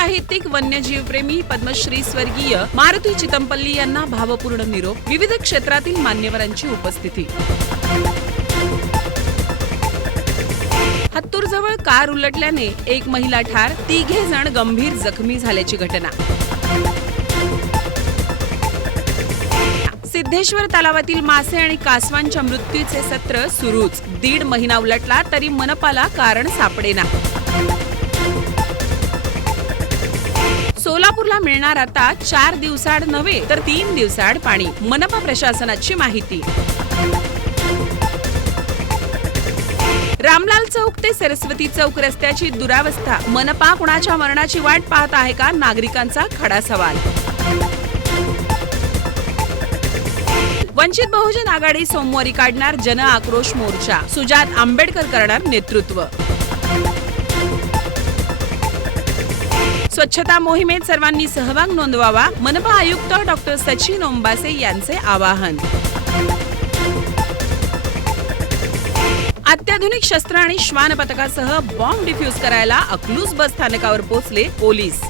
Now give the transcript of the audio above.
साहित्यिक, वन्यजीव प्रेमी, पद्मश्री स्वर्गीय मारुती चितमपल्ली यांना भावपूर्ण निरोप. विविध क्षेत्रातील मान्यवरांची उपस्थिती. हत्तूरजवळ कार उलटल्याने एक महिला ठार, 3 जण गंभीर जखमी झाल्याची घटना. सिद्धेश्वर तलावातील मासे आणि कासवांच्या मृत्यूचे सत्र सुरूच. 1.5 महिना उलटला तरी मनपाला कारण सापडेना. सोलापूरला मिळणार आता 4 दिवसाआड नव्हे तर 3 दिवसाआड पाणी. मनपा प्रशासनाची माहिती. रामलाल चौक ते सरस्वती चौक रस्त्याची दुरावस्था. मनपा कुणाच्या मरणाची वाट पाहत आहे का? नागरिकांचा खडा सवाल. वंचित बहुजन आघाडी सोमवारी काढणार जन आक्रोश मोर्चा. सुजात आंबेडकर करणार नेतृत्व. स्वच्छता मोहिमेत सर्वांनी सहभाग नोंदवावा. मनपा आयुक्त डॉक्टर सचिन ओंबासे यांचे आवाहन. अत्याधुनिक शस्त्र आणि श्वान पथकासह बॉम्ब डिफ्यूज करायला अकलूज बस स्थानकावर पोहोचले पोलीस.